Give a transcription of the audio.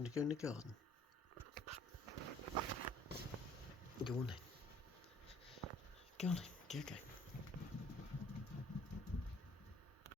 permission to go in the garden? Go on then. Go on then. Go.